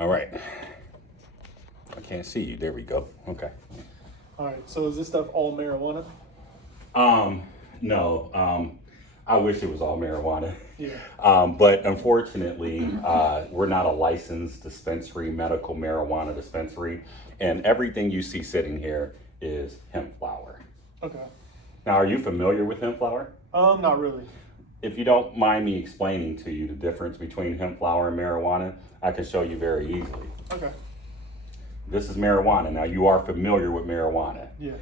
All right. I can't see you. There we go. Okay. All right. So is this stuff all marijuana? No. I wish it was all marijuana. Yeah. But unfortunately, we're not a licensed dispensary, medical marijuana dispensary, and everything you see sitting here is hemp flower. Okay. Now, are you familiar with hemp flower? Not really. If you don't mind me explaining to you the difference between hemp flower and marijuana, I can show you very easily. Okay. This is marijuana. Now, you are familiar with marijuana. Yeah.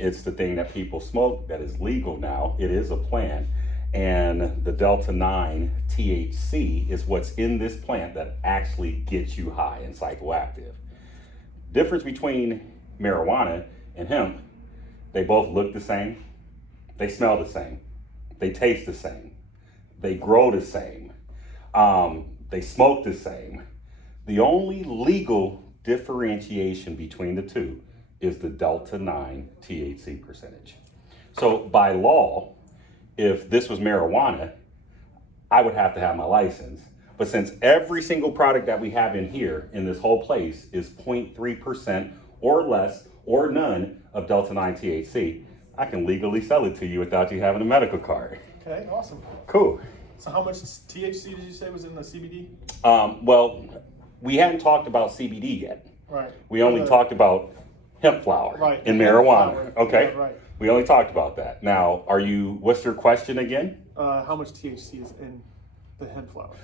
It's the thing that people smoke that is legal now. It is a plant. And the Delta 9 THC is what's in this plant that actually gets you high and psychoactive. Difference between marijuana and hemp, they both look the same. They smell the same. They taste the same. They grow the same. They smoke the same. The only legal differentiation between the two is the Delta 9 THC percentage. So by law, if this was marijuana, I would have to have my license. But since every single product that we have in here, in this whole place, is 0.3% or less or none of Delta 9 THC, I can legally sell it to you without you having a medical card. Okay. Awesome. Cool. So how much THC did you say was in the CBD? Well, we hadn't talked about CBD yet. Right. We only talked about hemp flower Right. and Hemp marijuana. flower. Okay. Yeah, right. We only talked about that. Now, what's your question again? How much THC is in the hemp flower?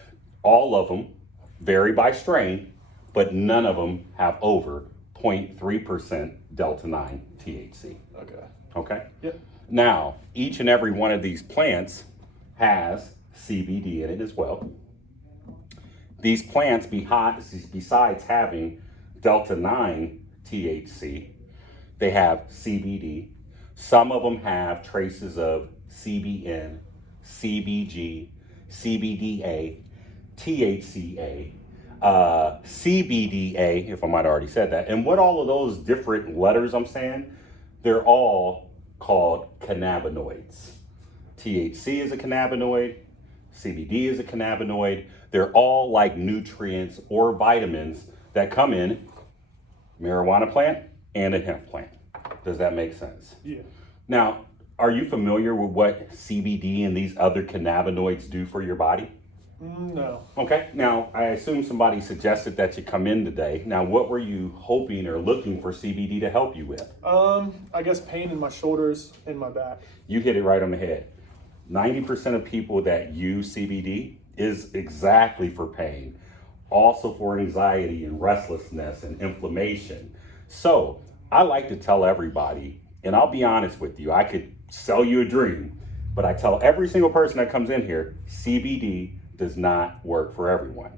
All of them vary by strain, but none of them have over 0.3% Delta 9 THC. Okay. Okay? Yep. Now, each and every one of these plants has CBD in it as well. These plants, besides having Delta 9 THC, they have CBD. Some of them have traces of CBN, CBG, CBDA, THCA, CBDA, if I might have already said that. And what all of those different letters I'm saying, they're all called cannabinoids. THC is a cannabinoid, CBD is a cannabinoid. They're all like nutrients or vitamins that come in marijuana plant and a hemp plant. Does that make sense? Yeah. Now, are you familiar with what CBD and these other cannabinoids do for your body? No. Okay. Now, I assume somebody suggested that you come in today. Now, what were you hoping or looking for CBD to help you with? I guess pain in my shoulders and my back. You hit it right on the head. 90% of people that use CBD is exactly for pain, also for anxiety and restlessness and inflammation. So I like to tell everybody, and I'll be honest with you, I could sell you a dream, but I tell every single person that comes in here, CBD does not work for everyone.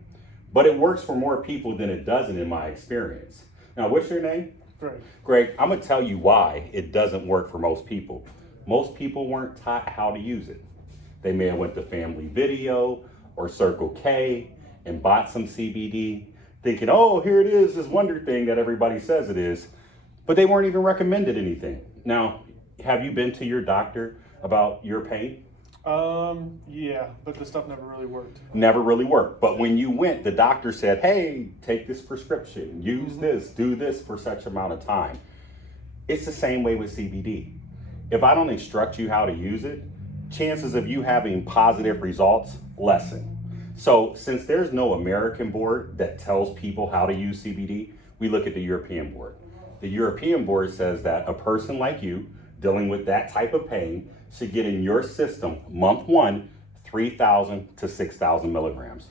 But it works for more people than it doesn't in my experience. Now, what's your name? Greg. Greg, I'm gonna tell you why it doesn't work for most people. Most people weren't taught how to use it. They may have went to Family Video or Circle K and bought some CBD, thinking, oh, here it is, this wonder thing that everybody says it is, but they weren't even recommended anything. Now, have you been to your doctor about your pain? Yeah, but the stuff never really worked. Never really worked. But when you went, the doctor said, hey, take this prescription, use this, do this for such amount of time. It's the same way with CBD. If I don't instruct you how to use it, chances of you having positive results lessen. So since there's no American board that tells people how to use CBD, we look at the European board. The European board says that a person like you dealing with that type of pain should get in your system month one, 3,000 to 6,000 milligrams.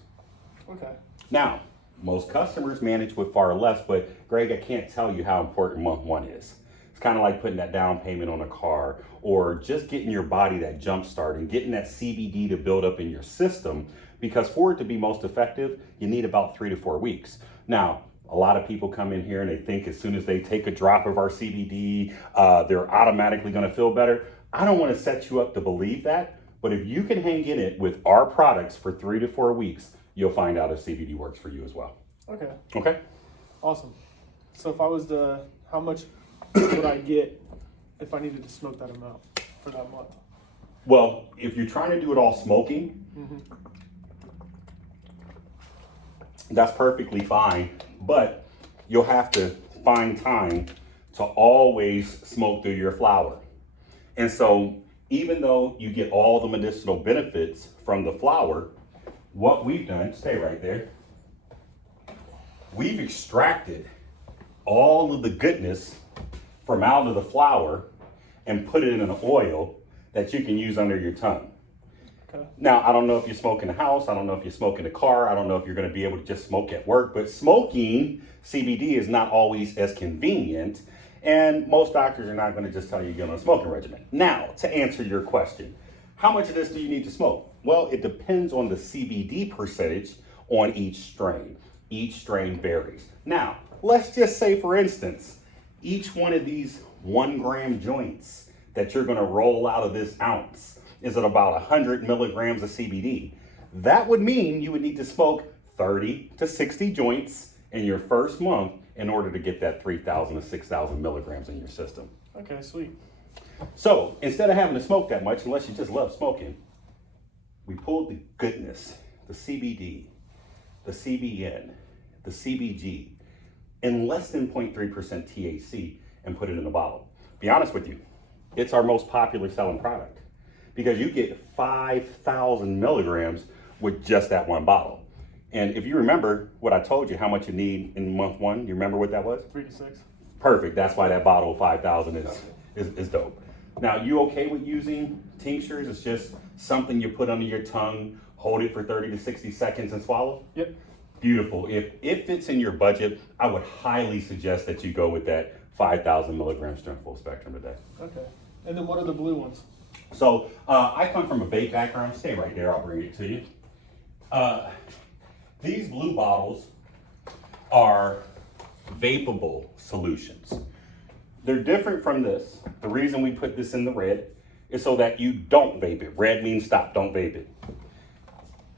Okay. Now, most customers manage with far less, but Greg, I can't tell you how important month one is. It's kind of like putting that down payment on a car or just getting your body that jump start and getting that CBD to build up in your system, because for it to be most effective, you need about 3 to 4 weeks. Now, a lot of people come in here and they think as soon as they take a drop of our CBD, they're automatically going to feel better. I don't want to set you up to believe that, but if you can hang in it with our products for 3 to 4 weeks, you'll find out if CBD works for you as well. Okay. Okay? Awesome. So if I was to, how much would I get if I needed to smoke that amount for that month? Well, if you're trying to do it all smoking, that's perfectly fine, but you'll have to find time to always smoke through your flower. And so even though you get all the medicinal benefits from the flower, what we've done, stay right there, we've extracted all of the goodness from out of the flower and put it in an oil that you can use under your tongue. Okay. Now, I don't know if you smoke in a house, I don't know if you smoke in a car, I don't know if you're gonna be able to just smoke at work, but smoking CBD is not always as convenient, and most doctors are not gonna just tell you to get on a smoking regimen. Now, to answer your question, how much of this do you need to smoke? Well, it depends on the CBD percentage on each strain. Each strain varies. Now, let's just say, for instance, each one of these 1 gram joints that you're gonna roll out of this ounce is at about 100 milligrams of CBD. That would mean you would need to smoke 30 to 60 joints in your first month in order to get that 3,000 to 6,000 milligrams in your system. Okay, sweet. So instead of having to smoke that much, unless you just love smoking, we pulled the goodness, the CBD, the CBN, the CBG, in less than 0.3% THC and put it in a bottle. Be honest with you, it's our most popular selling product because you get 5,000 milligrams with just that one bottle. And if you remember what I told you, how much you need in month 1, you remember what that was? 3 to 6. Perfect. That's why that bottle of 5,000 is dope. Now, you okay with using tinctures? It's just something you put under your tongue, hold it for 30 to 60 seconds and swallow? Yep. Beautiful. If it's in your budget, I would highly suggest that you go with that 5,000 milligram strength full spectrum today. Okay. And then what are the blue ones? So I come from a vape background. Stay right there. I'll bring it to you. These blue bottles are Vapeable solutions. They're different from this. The reason we put this in the red is so that you don't vape it. Red means stop, don't vape it.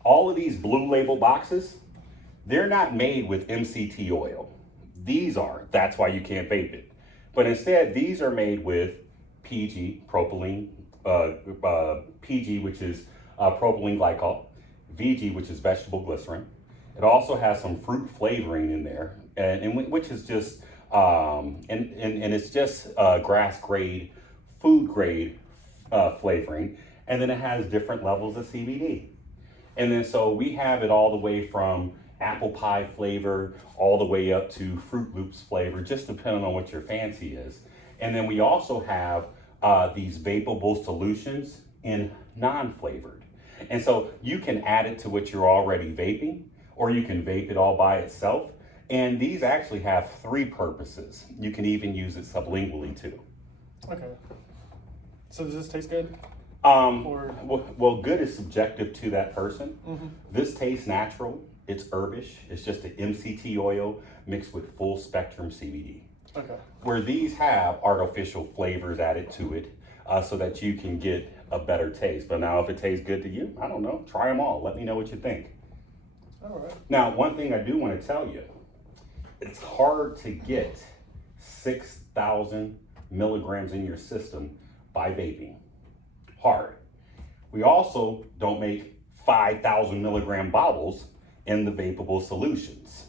All of these blue label boxes, they're not made with MCT oil. These are, that's why you can't vape it. But instead, these are made with PG, propylene, PG, which is propylene glycol, VG, which is vegetable glycerin. It also has some fruit flavoring in there, and which is just, and it's just grass grade, food grade flavoring. And then it has different levels of CBD. And then so we have it all the way from apple pie flavor all the way up to Fruit Loops flavor, just depending on what your fancy is. And then we also have these Vapeable solutions in non-flavored. And so you can add it to what you're already vaping, or you can vape it all by itself. And these actually have 3 purposes. You can even use it sublingually too. Okay. So does this taste good? Well, good is subjective to that person. Mm-hmm. This tastes natural. It's herbish. It's just an MCT oil mixed with full spectrum CBD. Okay. Where these have artificial flavors added to it so that you can get a better taste. But now if it tastes good to you, I don't know, try them all. Let me know what you think. All right. Now, one thing I do want to tell you, it's hard to get 6,000 milligrams in your system by vaping. Hard. We also don't make 5,000 milligram bottles in the Vapeable solutions.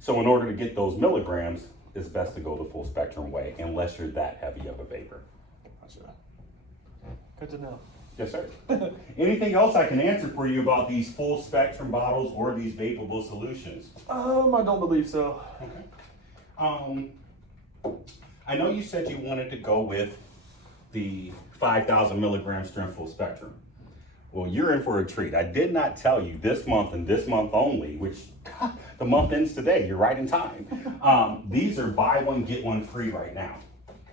So in order to get those milligrams, it's best to go the full spectrum way, unless you're that heavy of a vapor. Gotcha. Good to know. Yes, sir. Anything else I can answer for you about these full spectrum bottles or these Vapeable solutions? I don't believe so. Okay. I know you said you wanted to go with the 5,000 milligram strength full spectrum. Well, you're in for a treat. I did not tell you this month and this month only, which the month ends today. You're right in time. These are buy one, get one free right now.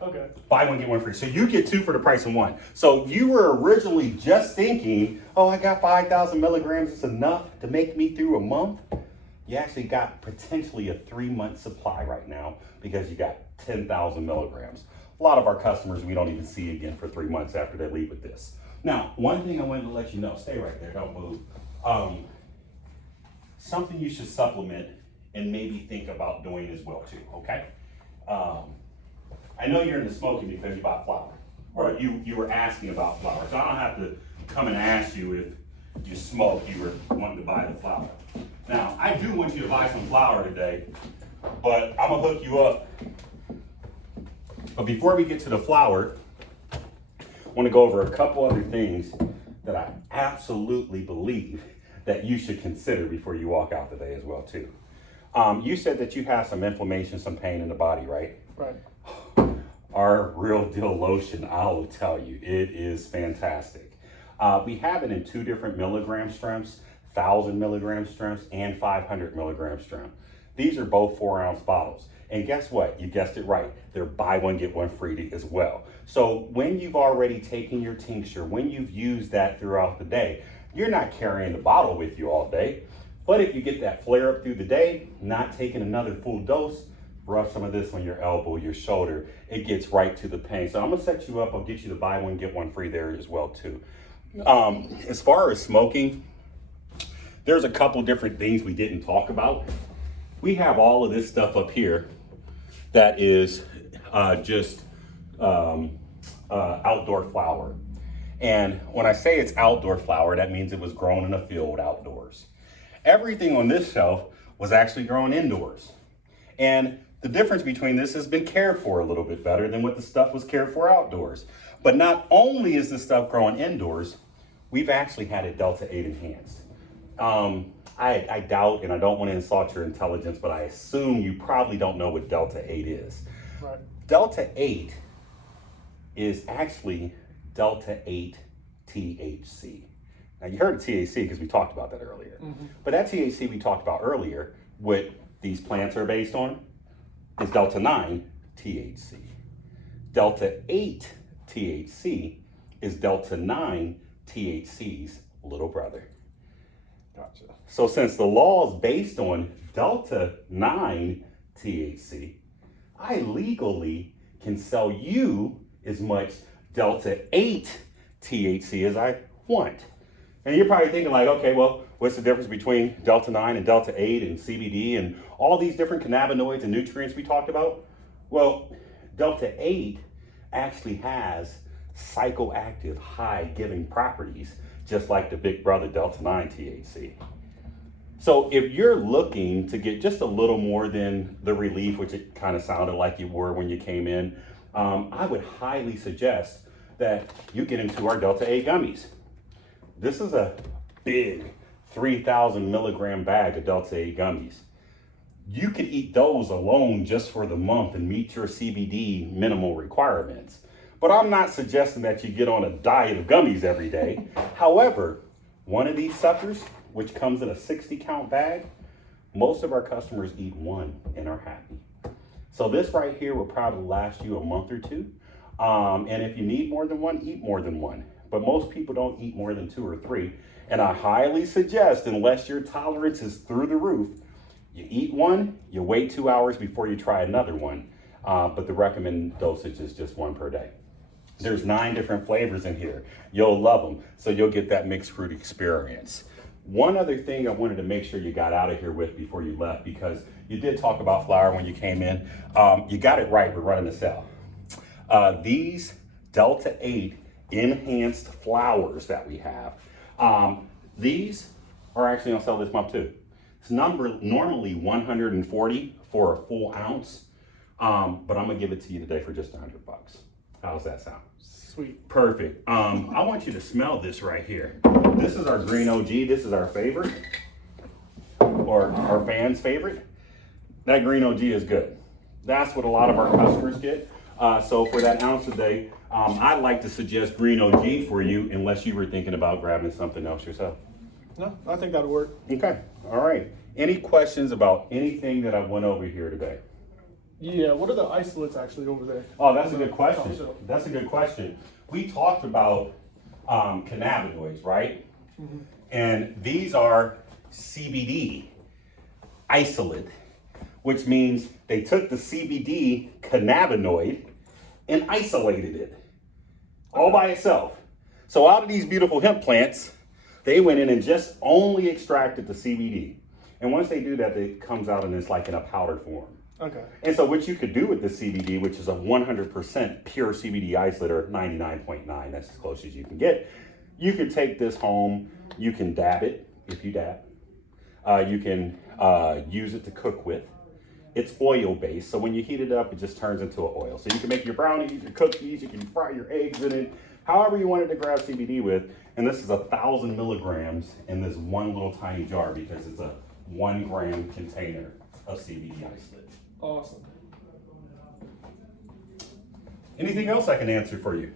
Okay. Buy one, get one free. So you get 2 for the price of 1. So you were originally just thinking, oh, I got 5,000 milligrams. It's enough to make me through a month. You actually got potentially a 3-month supply right now because you got 10,000 milligrams. A lot of our customers, we don't even see again for 3 months after they leave with this. Now, one thing I wanted to let you know, stay right there, don't move. Something you should supplement and maybe think about doing as well too, okay? I know you're into smoking because you bought flower, or you were asking about flower. So I don't have to come and ask you if you smoke, you were wanting to buy the flower. Now, I do want you to buy some flour today, but I'm gonna hook you up. But before we get to the flour, I wanna go over a couple other things that I absolutely believe that you should consider before you walk out today as well too. You said that you have some inflammation, some pain in the body, right? Right. Our Real Deal lotion, I will tell you, it is fantastic. We have it in 2 different milligram strengths, 1,000 milligram strengths and 500 milligram strength. These are both 4-ounce bottles. And guess what? You guessed it right. They're buy one, get one free as well. So when you've already taken your tincture, when you've used that throughout the day, you're not carrying the bottle with you all day. But if you get that flare up through the day, not taking another full dose, rub some of this on your elbow, your shoulder. It gets right to the pain. So I'm gonna set you up. I'll get you the buy one, get one free there as well too. As far as smoking, there's a couple different things we didn't talk about. We have all of this stuff up here that is just outdoor flower. And when I say it's outdoor flower, that means it was grown in a field outdoors. Everything on this shelf was actually grown indoors. And the difference between this has been cared for a little bit better than what the stuff was cared for outdoors. But not only is the stuff growing indoors, we've actually had it Delta 8 enhanced. I doubt, and I don't want to insult your intelligence, but I assume you probably don't know what Delta 8 is. Right. Delta 8 is actually Delta 8 THC. Now you heard of THC because we talked about that earlier. But that THC we talked about earlier, what these plants are based on, is Delta 9 THC. Delta 8 THC is Delta 9 THC's little brother. Gotcha. So since the law is based on Delta 9 THC, I legally can sell you as much Delta 8 THC as I want. And you're probably thinking like, okay, well, what's the difference between Delta 9 and Delta 8 and CBD and all these different cannabinoids and nutrients we talked about? Well, Delta 8 actually has psychoactive high-giving properties, just like the big brother Delta 9 THC. So if you're looking to get just a little more than the relief, which it kind of sounded like you were when you came in, I would highly suggest that you get into our Delta 8 gummies. This is a big 3,000 milligram bag of Delta 8 gummies. You could eat those alone just for the month and meet your CBD minimal requirements. But I'm not suggesting that you get on a diet of gummies every day. However, one of these suckers, which comes in a 60 count bag, most of our customers eat one and are happy. So this right here will probably last you a month or two. And if you need more than one, eat more than one. But most people don't eat more than 2 or 3. And I highly suggest, unless your tolerance is through the roof, you eat one, you wait 2 hours before you try another one. But the recommended dosage is just 1 per day. There's 9 different flavors in here. You'll love them. So you'll get that mixed fruit experience. One other thing I wanted to make sure you got out of here with before you left, because you did talk about flour when you came in. You got it right, we're running a sale. These Delta 8 enhanced flours that we have, these are actually on sale this month too. It's normally $140 for a full ounce, but I'm gonna give it to you today for just $100. How's that sound? Sweet. Perfect. I want you to smell this right here. This is our green OG. This is our favorite, or our fans' favorite. That green OG is good. That's what a lot of our customers get. So for that ounce a day, I'd like to suggest green OG for you, unless you were thinking about grabbing something else yourself. No, I think that'll work. Okay. All right. Any questions about anything that I went over here today? Yeah, what are the isolates actually over there? Oh, that's a good question. That's a good question. We talked about cannabinoids, right? Mm-hmm. And these are CBD isolate, which means they took the CBD cannabinoid and isolated it all by itself. So out of these beautiful hemp plants, they went in and just only extracted the CBD. And once they do that, it comes out and it's like in a powder form. Okay. And so what you could do with the CBD, which is a 100% pure CBD isolate, or 99.9, that's as close as you can get. You could take this home, you can dab it, if you dab. You can use it to cook with. It's oil based, so when you heat it up, it just turns into an oil. So you can make your brownies, your cookies, you can fry your eggs in it, however you wanted to grab CBD with. And this is 1,000 milligrams in this one little tiny jar because it's a 1 gram container of CBD isolate. Awesome. Anything else I can answer for you?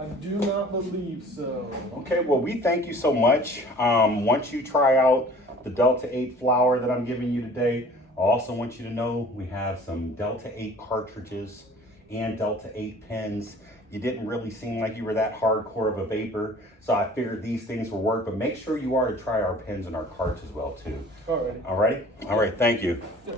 I do not believe so. Okay, well, we thank you so much. Once you try out the Delta 8 flower that I'm giving you today, I also want you to know we have some Delta 8 cartridges and Delta 8 pens. You didn't really seem like you were that hardcore of a vapor, so I figured these things will work, but make sure you are to try our pens and our carts as well, too. All right. All right? All right, thank you. Yeah.